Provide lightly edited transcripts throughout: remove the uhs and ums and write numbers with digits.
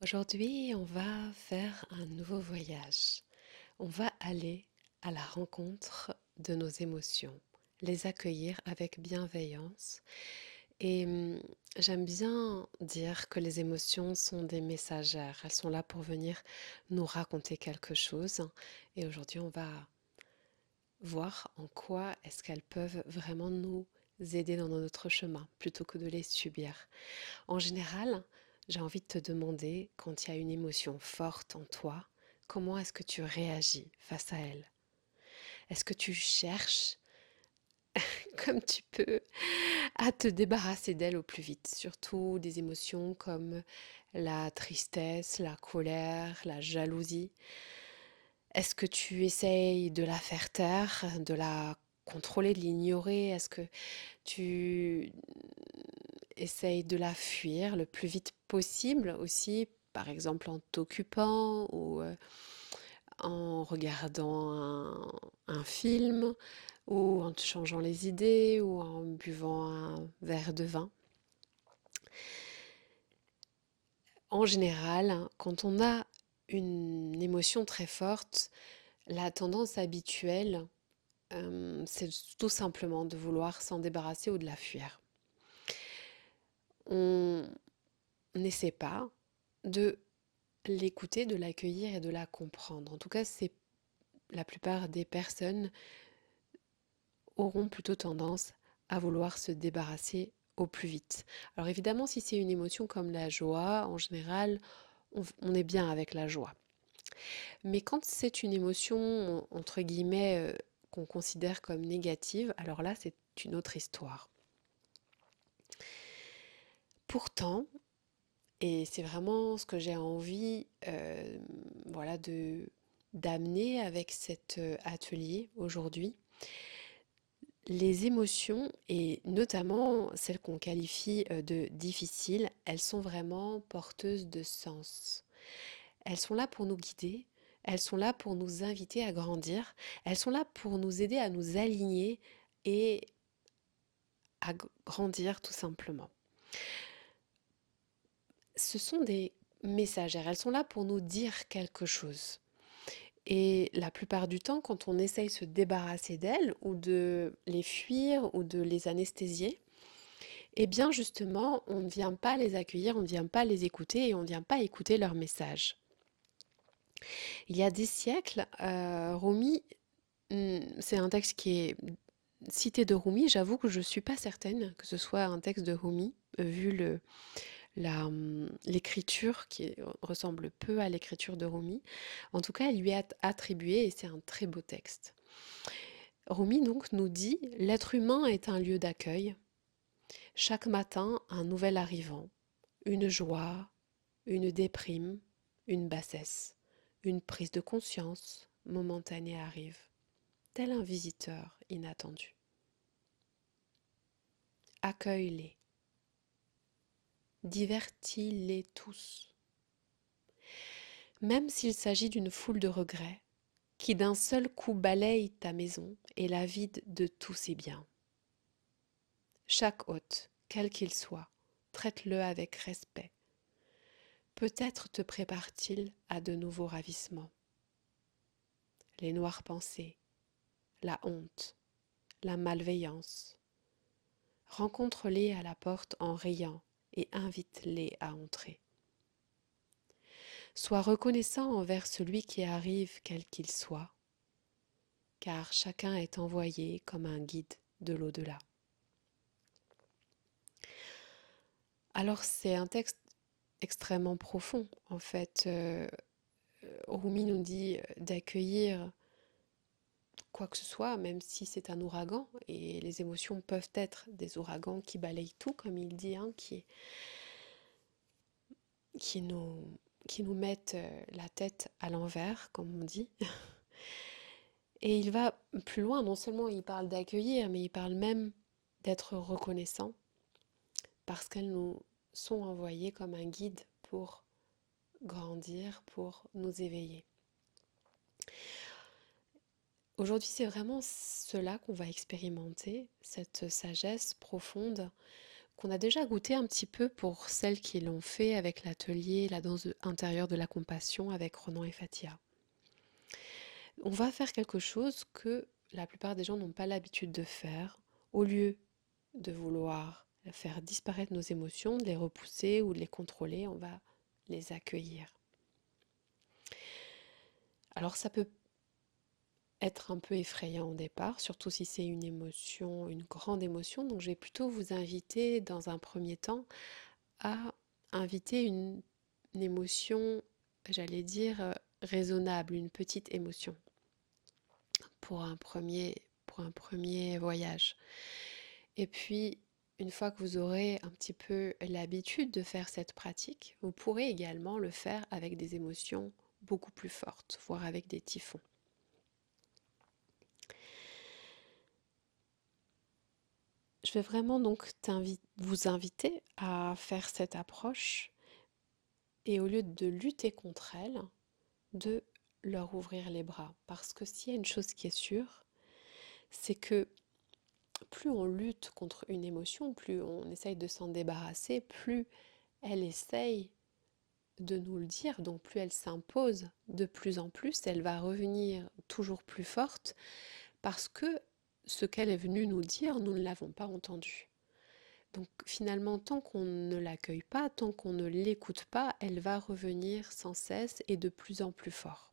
Aujourd'hui, on va faire un nouveau voyage. On va aller à la rencontre de nos émotions, les accueillir avec bienveillance. Et j'aime bien dire que les émotions sont des messagères. Elles sont là pour venir nous raconter quelque chose. Et aujourd'hui, on va voir en quoi est-ce qu'elles peuvent vraiment nous aider dans notre chemin plutôt que de les subir. En général, j'ai envie de te demander, quand il y a une émotion forte en toi, comment est-ce que tu réagis face à elle? Est-ce que tu cherches, comme tu peux, à te débarrasser d'elle au plus vite? Surtout des émotions comme la tristesse, la colère, la jalousie. Est-ce que tu essayes de la faire taire, de la contrôler, de l'ignorer? Est-ce que tu essayes de la fuir le plus vite possible aussi, par exemple en t'occupant ou en regardant un film ou en te changeant les idées ou en buvant un verre de vin. En général, quand on a une émotion très forte, la tendance habituelle, c'est tout simplement de vouloir s'en débarrasser ou de la fuir. On n'essaie pas de l'écouter, de l'accueillir et de la comprendre. En tout cas, c'est la plupart des personnes auront plutôt tendance à vouloir se débarrasser au plus vite. Alors évidemment, si c'est une émotion comme la joie, en général, on est bien avec la joie. Mais quand c'est une émotion, entre guillemets, qu'on considère comme négative, alors là, c'est une autre histoire. Pourtant, et c'est vraiment ce que j'ai envie voilà, d'amener avec cet atelier aujourd'hui, les émotions, et notamment celles qu'on qualifie de difficiles, elles sont vraiment porteuses de sens. Elles sont là pour nous guider, elles sont là pour nous inviter à grandir, elles sont là pour nous aider à nous aligner et à grandir tout simplement. Ce sont des messagères, elles sont là pour nous dire quelque chose. Et la plupart du temps, quand on essaye de se débarrasser d'elles ou de les fuir ou de les anesthésier, eh bien justement, on ne vient pas les accueillir, on ne vient pas les écouter et on ne vient pas écouter leurs messages. Il y a des siècles, Rumi, c'est un texte qui est cité de Rumi, j'avoue que je ne suis pas certaine que ce soit un texte de Rumi, vu l'écriture qui ressemble peu à l'écriture de Rumi. En tout cas, elle lui est attribuée et c'est un très beau texte. Rumi donc nous dit: l'être humain est un lieu d'accueil. Chaque matin, un nouvel arrivant, une joie, une déprime, une bassesse, une prise de conscience momentanée arrive, tel un visiteur inattendu. Accueille-les, divertis-les tous. Même s'il s'agit d'une foule de regrets, qui d'un seul coup balaye ta maison et la vide de tous ses biens. Chaque hôte, quel qu'il soit, traite-le avec respect. Peut-être te prépare-t-il à de nouveaux ravissements. Les noires pensées, la honte, la malveillance. Rencontre-les à la porte en riant et invite-les à entrer. Sois reconnaissant envers celui qui arrive quel qu'il soit, car chacun est envoyé comme un guide de l'au-delà. Alors c'est un texte extrêmement profond en fait. Rumi nous dit d'accueillir quoi que ce soit, même si c'est un ouragan, et les émotions peuvent être des ouragans qui balayent tout, comme il dit, hein, qui nous, qui nous mettent la tête à l'envers, comme on dit. Et il va plus loin, non seulement il parle d'accueillir, mais il parle même d'être reconnaissant, parce qu'elles nous sont envoyées comme un guide pour grandir, pour nous éveiller. Aujourd'hui, c'est vraiment cela qu'on va expérimenter, cette sagesse profonde qu'on a déjà goûté un petit peu pour celles qui l'ont fait avec l'atelier La danse intérieure de la compassion avec Ronan et Fatia. On va faire quelque chose que la plupart des gens n'ont pas l'habitude de faire. Au lieu de vouloir faire disparaître nos émotions, de les repousser ou de les contrôler, on va les accueillir. Alors ça peut être un peu effrayant au départ, surtout si c'est une émotion, une grande émotion. Donc je vais plutôt vous inviter dans un premier temps à inviter une émotion, j'allais dire, raisonnable, une petite émotion pour un premier voyage. Et puis, une fois que vous aurez un petit peu l'habitude de faire cette pratique, vous pourrez également le faire avec des émotions beaucoup plus fortes, voire avec des typhons. Je vais vraiment donc vous inviter à faire cette approche et au lieu de lutter contre elle, de leur ouvrir les bras. Parce que s'il y a une chose qui est sûre, c'est que plus on lutte contre une émotion, plus on essaye de s'en débarrasser, plus elle essaye de nous le dire, donc plus elle s'impose de plus en plus, elle va revenir toujours plus forte parce que ce qu'elle est venue nous dire, nous ne l'avons pas entendu. Donc finalement, tant qu'on ne l'accueille pas, tant qu'on ne l'écoute pas, elle va revenir sans cesse et de plus en plus fort.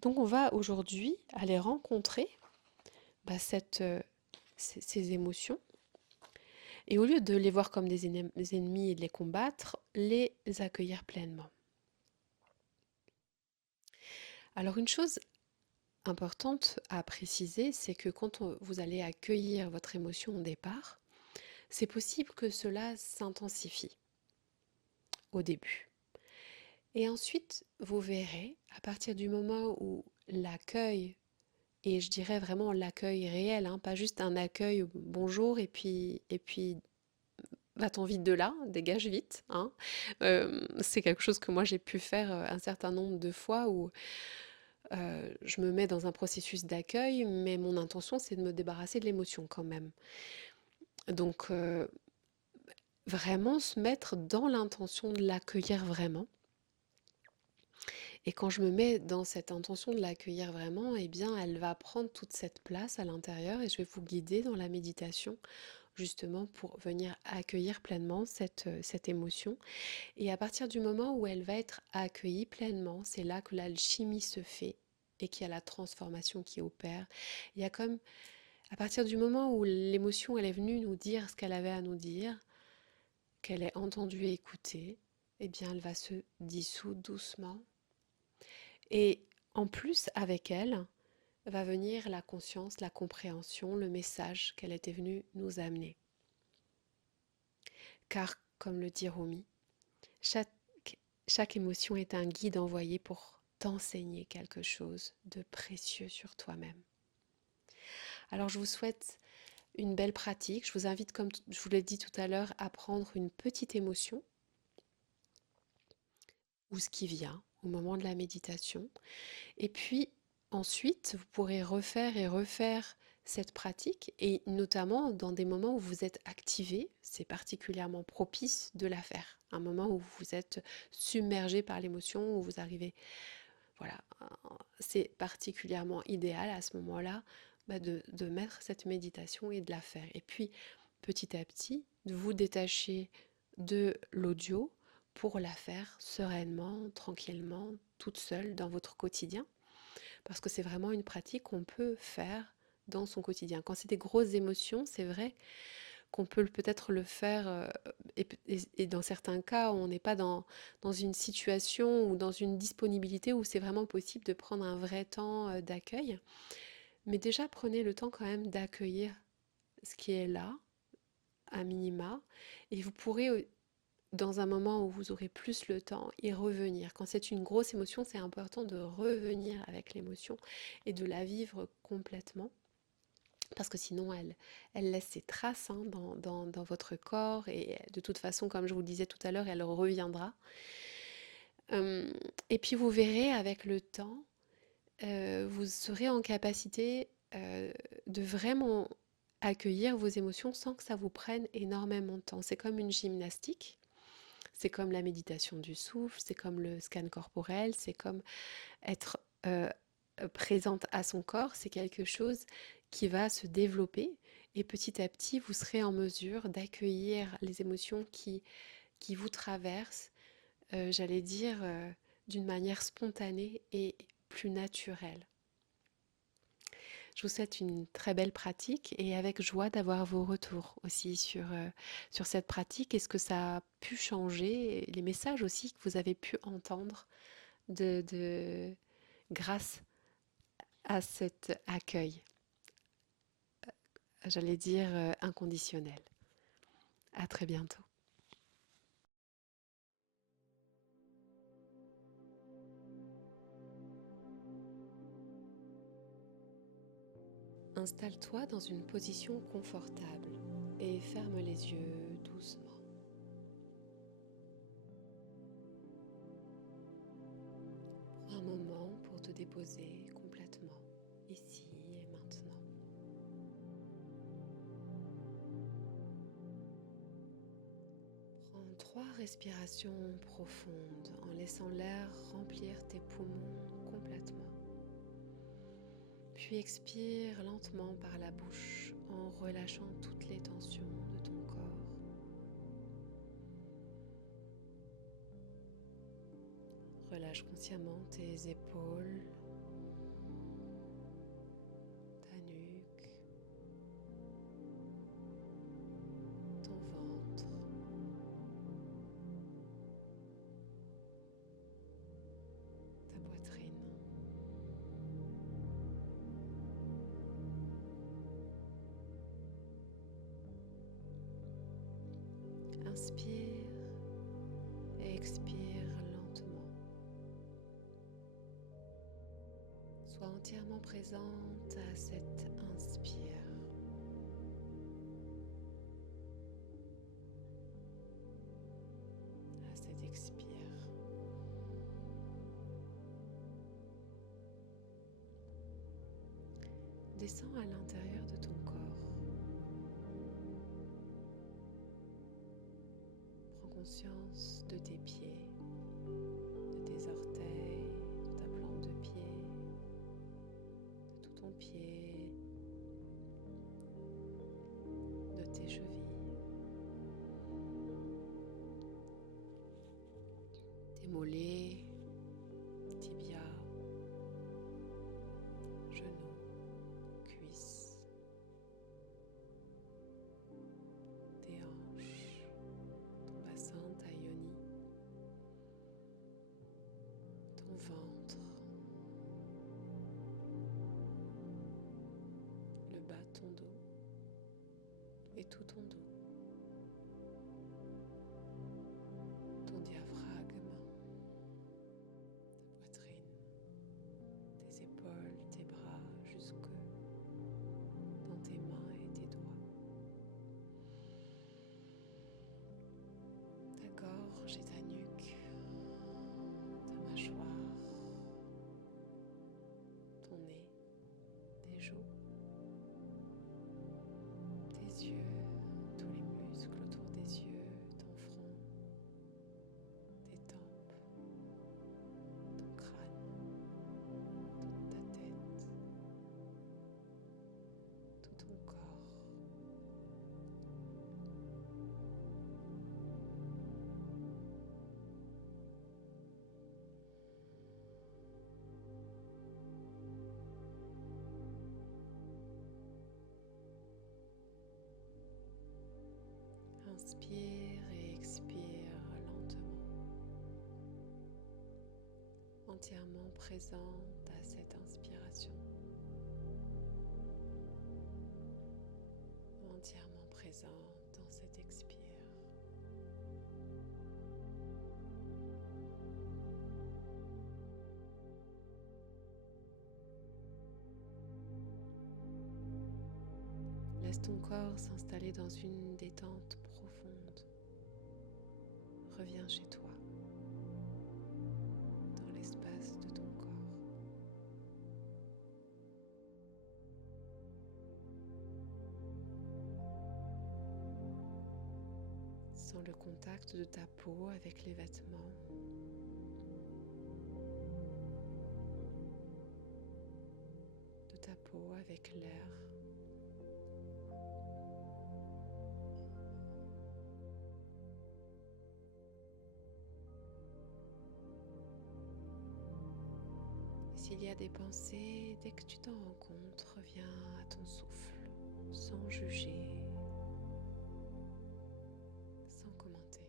Donc on va aujourd'hui aller rencontrer ces émotions et au lieu de les voir comme des ennemis et de les combattre, les accueillir pleinement. Alors une chose importante à préciser, c'est que quand vous allez accueillir votre émotion au départ, c'est possible que cela s'intensifie au début. Et ensuite, vous verrez, à partir du moment où l'accueil, et je dirais vraiment l'accueil réel, hein, pas juste un accueil bonjour et puis va-t'en vite de là, dégage vite. Hein. C'est quelque chose que moi j'ai pu faire un certain nombre de fois où je me mets dans un processus d'accueil, mais mon intention c'est de me débarrasser de l'émotion quand même. Donc vraiment se mettre dans l'intention de l'accueillir vraiment. Et quand je me mets dans cette intention de l'accueillir vraiment, eh bien, elle va prendre toute cette place à l'intérieur et je vais vous guider dans la méditation justement pour venir accueillir pleinement cette émotion. Et à partir du moment où elle va être accueillie pleinement, c'est là que l'alchimie se fait et qu'il y a la transformation qui opère. Il y a comme, à partir du moment où l'émotion, elle est venue nous dire ce qu'elle avait à nous dire, qu'elle est entendue et écoutée, eh bien, elle va se dissoudre doucement. Et en plus, avec elle, va venir la conscience, la compréhension, le message qu'elle était venue nous amener. Car, comme le dit Rumi, chaque émotion est un guide envoyé pour t'enseigner quelque chose de précieux sur toi-même. Alors je vous souhaite une belle pratique. Je vous invite, comme je vous l'ai dit tout à l'heure, à prendre une petite émotion ou ce qui vient au moment de la méditation. Et puis ensuite, vous pourrez refaire et refaire cette pratique et notamment dans des moments où vous êtes activé, c'est particulièrement propice de la faire. Un moment où vous êtes submergé par l'émotion, où vous arrivez, voilà, c'est particulièrement idéal à ce moment-là de mettre cette méditation et de la faire. Et puis petit à petit, de vous détacher de l'audio pour la faire sereinement, tranquillement, toute seule dans votre quotidien parce que c'est vraiment une pratique qu'on peut faire dans son quotidien. Quand c'est des grosses émotions, c'est vrai qu'on peut peut-être le faire, et dans certains cas, on n'est pas dans une situation ou dans une disponibilité où c'est vraiment possible de prendre un vrai temps d'accueil. Mais déjà, prenez le temps quand même d'accueillir ce qui est là, à minima, et vous pourrez dans un moment où vous aurez plus le temps, y revenir. Quand c'est une grosse émotion, c'est important de revenir avec l'émotion et de la vivre complètement. Parce que sinon, elle laisse ses traces hein, dans votre corps et de toute façon, comme je vous le disais tout à l'heure, elle reviendra. Et puis vous verrez avec le temps, vous serez en capacité de vraiment accueillir vos émotions sans que ça vous prenne énormément de temps. C'est comme une gymnastique, c'est comme la méditation du souffle, c'est comme le scan corporel, c'est comme être présente à son corps, c'est quelque chose qui va se développer et petit à petit, vous serez en mesure d'accueillir les émotions qui vous traversent, j'allais dire, d'une manière spontanée et plus naturelle. Je vous souhaite une très belle pratique et avec joie d'avoir vos retours aussi sur cette pratique et ce que ça a pu changer, les messages aussi que vous avez pu entendre de grâce à cet accueil, j'allais dire inconditionnel. À très bientôt. Installe-toi dans une position confortable et ferme les yeux doucement. Prends un moment pour te déposer complètement, ici et maintenant. Prends 3 respirations profondes en laissant l'air remplir tes poumons complètement. Puis expire lentement par la bouche en relâchant toutes les tensions de ton corps. Relâche consciemment tes épaules, ta nuque, ton ventre, ta poitrine. Inspire et expire lentement. Sois entièrement présente à cette inspire, à cette expire. Descends à l'intérieur de ton corps. Prends conscience de tes pieds, de tes orteils, de ta plante de pied, de tout ton pied, de tes chevilles, tes mollets, tibias, genoux, cuisses, tes hanches, ton bassin, ta yoni, ton ventre, le bas de ton dos et tout ton dos, ton diaphragme, ta poitrine, tes épaules, tes bras, jusque dans tes mains et tes doigts, ta gorge et ta nuque, ta mâchoire, ton nez, tes joues, tes yeux, tous les muscles autour des yeux, ton front, tes tempes, ton crâne, toute ta tête, tout ton corps. Inspire et expire lentement, entièrement présente à cette inspiration, entièrement présente dans cette expire. Laisse ton corps s'installer dans une détente profonde. Reviens chez toi, dans l'espace de ton corps. Ressens le contact de ta peau avec les vêtements. De ta peau avec l'air. S'il y a des pensées, dès que tu t'en rends compte, reviens à ton souffle, sans juger, sans commenter.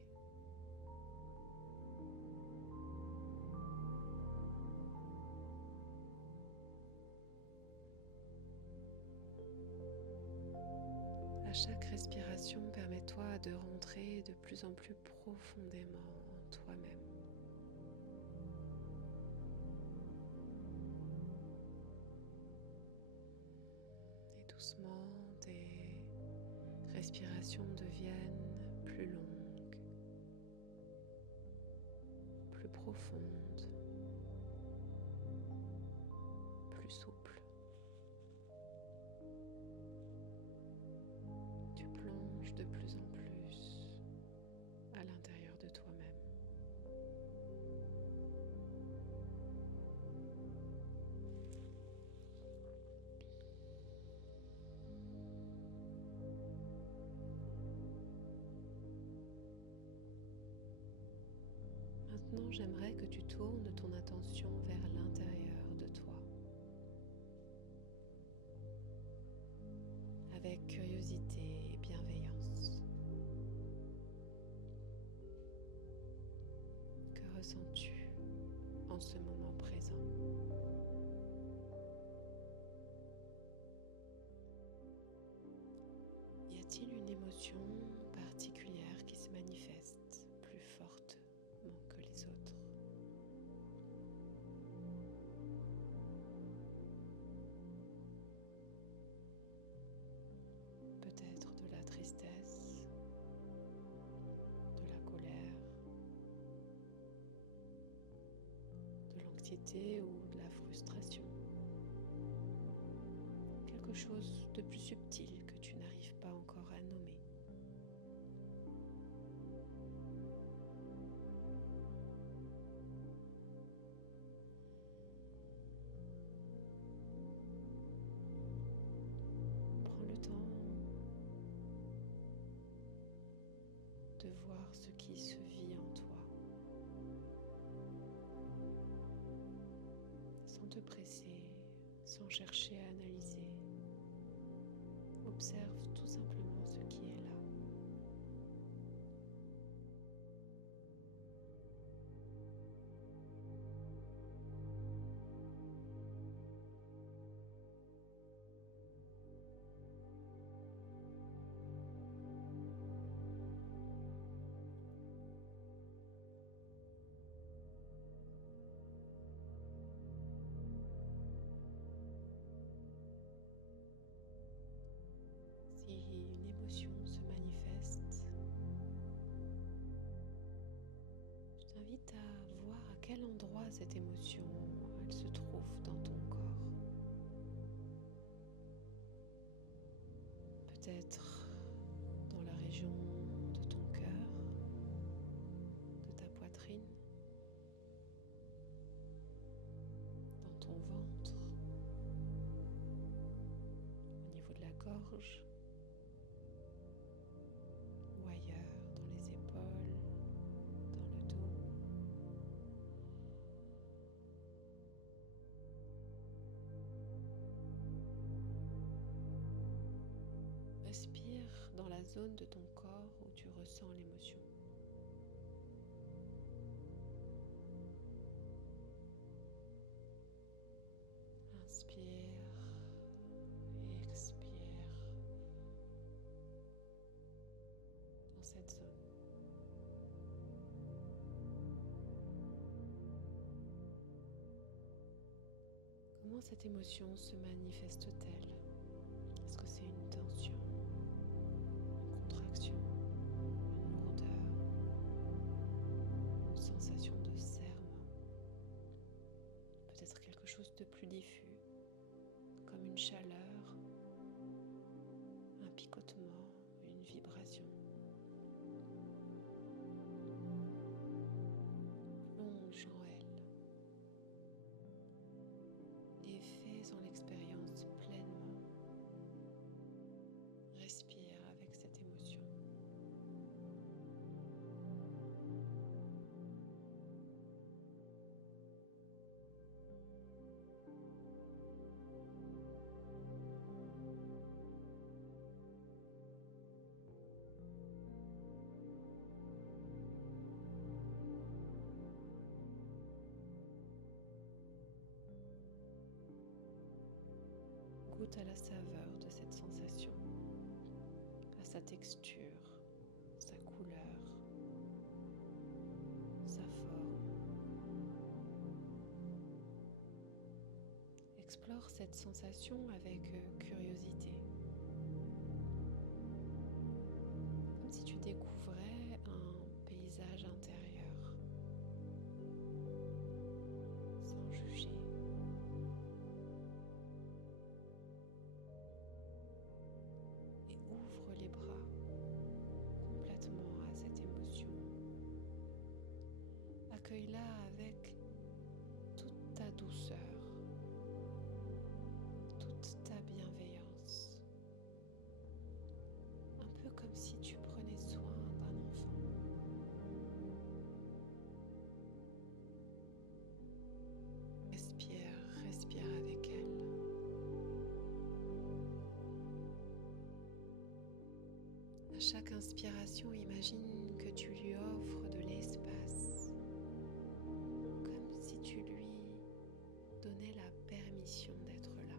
À chaque respiration, permets-toi de rentrer de plus en plus profondément en toi-même. Doucement, tes respirations deviennent plus longues, plus profondes, plus souples. Tu plonges de plus en plus à l'intérieur de toi-même. Maintenant, j'aimerais que tu tournes ton attention vers l'intérieur de toi, avec curiosité et bienveillance. Que ressens-tu en ce moment présent? Y a-t-il une émotion particulière qui se manifeste plus fortement que les autres? Peut-être de la tristesse, de la colère, de l'anxiété ou de la frustration. Quelque chose de plus subtil que tu n'arrives pas encore à nommer. Prends le temps de voir ce qui se vit en toi, sans te presser, sans chercher à analyser. Observe tout simplement ce qui est là. Si une émotion se manifeste, je t'invite à voir à quel endroit cette émotion elle se trouve dans ton corps. Peut-être dans la région de ton cœur, de ta poitrine, dans ton ventre, au niveau de la gorge, ou ailleurs, dans les épaules, dans le dos. Respire dans la zone de ton corps où tu ressens l'émotion. Inspire et expire dans cette zone. Comment cette émotion se manifeste-t-elle? Est-ce que c'est une tension, une contraction, une lourdeur, une sensation de serrement? Peut-être quelque chose de plus diffus, comme une chaleur, un picotement, une vibration. Goûte à la saveur de cette sensation, à sa texture, sa couleur, sa forme. Explore cette sensation avec curiosité, comme si tu découvrais un paysage intérieur, sans juger. Et ouvre les bras complètement à cette émotion. Accueille-la avec toute ta douceur, toute ta bienveillance, un peu comme si tu prenais soin d'un enfant. Respire, respire avec elle. À chaque inspiration, imagine que tu lui offres de l'espace, comme si tu lui donnais la permission d'être là.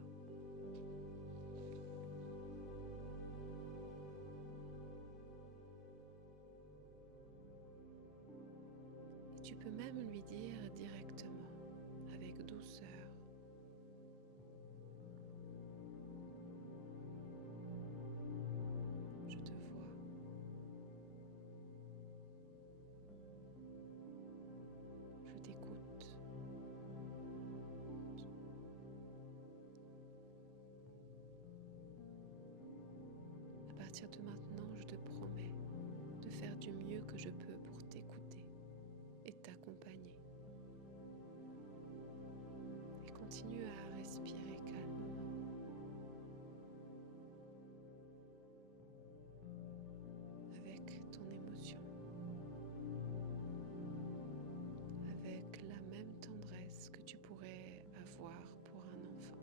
Et tu peux même lui dire directement, avec douceur, je te vois, je t'écoute. À partir de maintenant, je te promets de faire du mieux que je peux pour t'écouter et t'accompagner. Et continue à respirer calmement. Avec ton émotion, avec la même tendresse que tu pourrais avoir pour un enfant.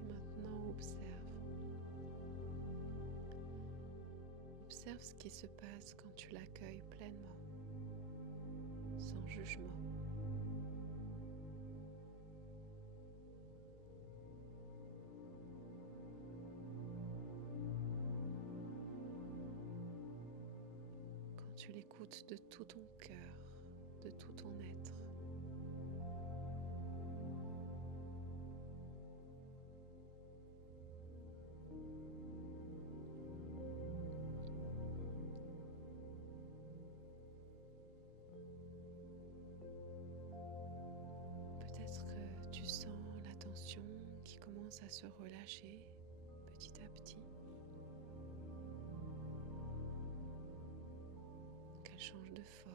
Et maintenant, observe ce qui se passe quand tu l'accueilles pleinement, sans jugement. Quand tu l'écoutes de tout ton cœur, de tout ton être. Peut-être que tu sens la tension qui commence à se relâcher petit à petit, qu'elle change de forme,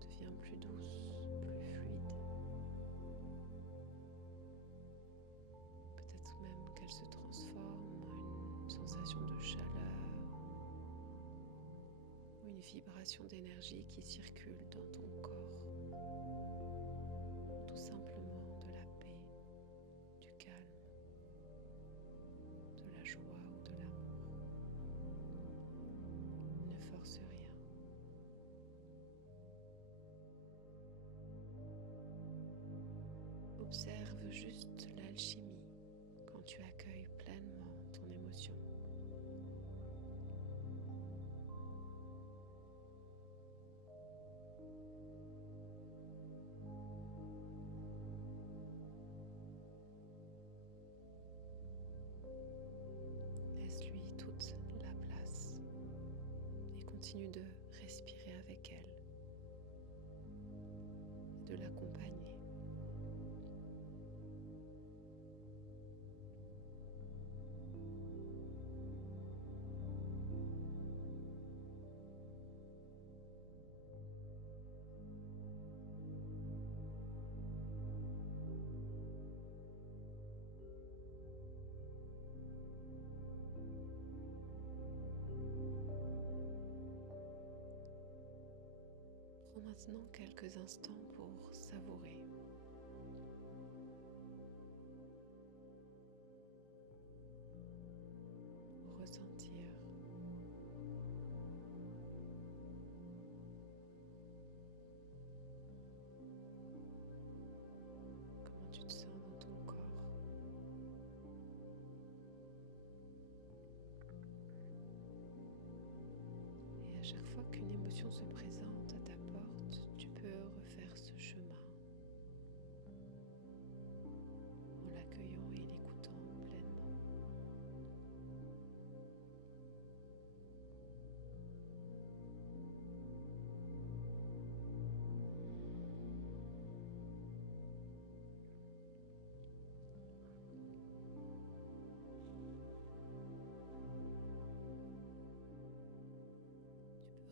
devient plus douce, plus fluide. Peut-être même qu'elle se transforme en une sensation de chaleur ou une vibration d'énergie qui circule dans ton corps. Tout simplement de la paix, du calme, de la joie ou de l'amour. Ne force rien. Observe juste l'alchimie quand tu accueilles pleinement ton émotion. Laisse-lui toute la place et continue de respirer avec elle, de l'accompagner. maintenant quelques instants pour savourer. Ressentir. Comment tu te sens dans ton corps. Et à chaque fois qu'une émotion se présente à ta porte, tu peux refaire ce chemin en l'accueillant et l'écoutant pleinement.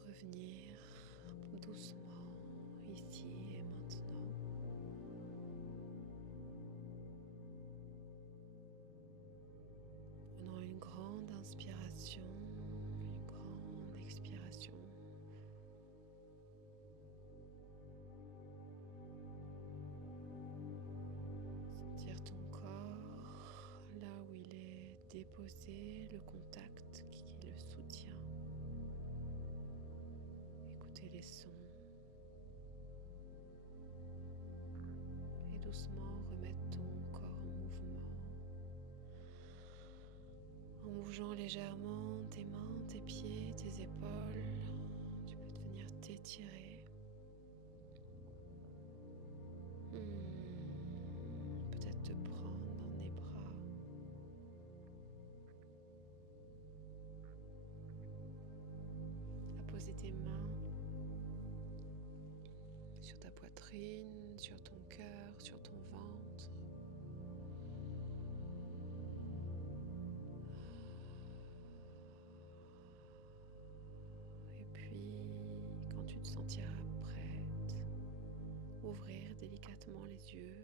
Revenir doucement ici et maintenant. Prenant une grande inspiration, une grande expiration. Sentir ton corps là où il est déposé, le contact qui le soutient. Les sons et doucement remettre ton corps en mouvement en bougeant légèrement tes mains, tes pieds, tes épaules. Tu peux venir t'étirer, peut-être te prendre dans les bras, à poser tes mains sur ta poitrine, sur ton cœur, sur ton ventre. Et puis, quand tu te sentiras prête, ouvrir délicatement les yeux.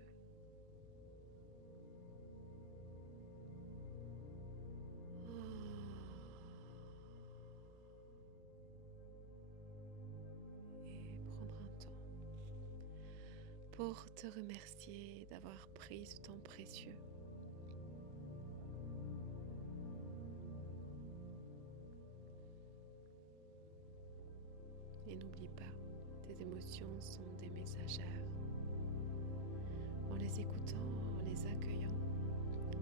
Et prendre un temps pour te remercier d'avoir pris ce temps précieux. Et n'oublie pas, tes émotions sont des messagères. En les écoutant, en les accueillant,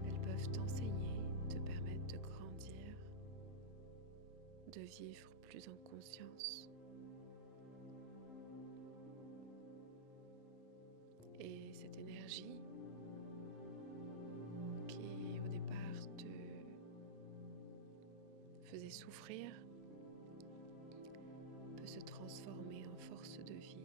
elles peuvent t'enseigner, te permettre de grandir, de vivre plus en conscience. Et cette énergie qui au départ te faisait souffrir peut se transformer en force de vie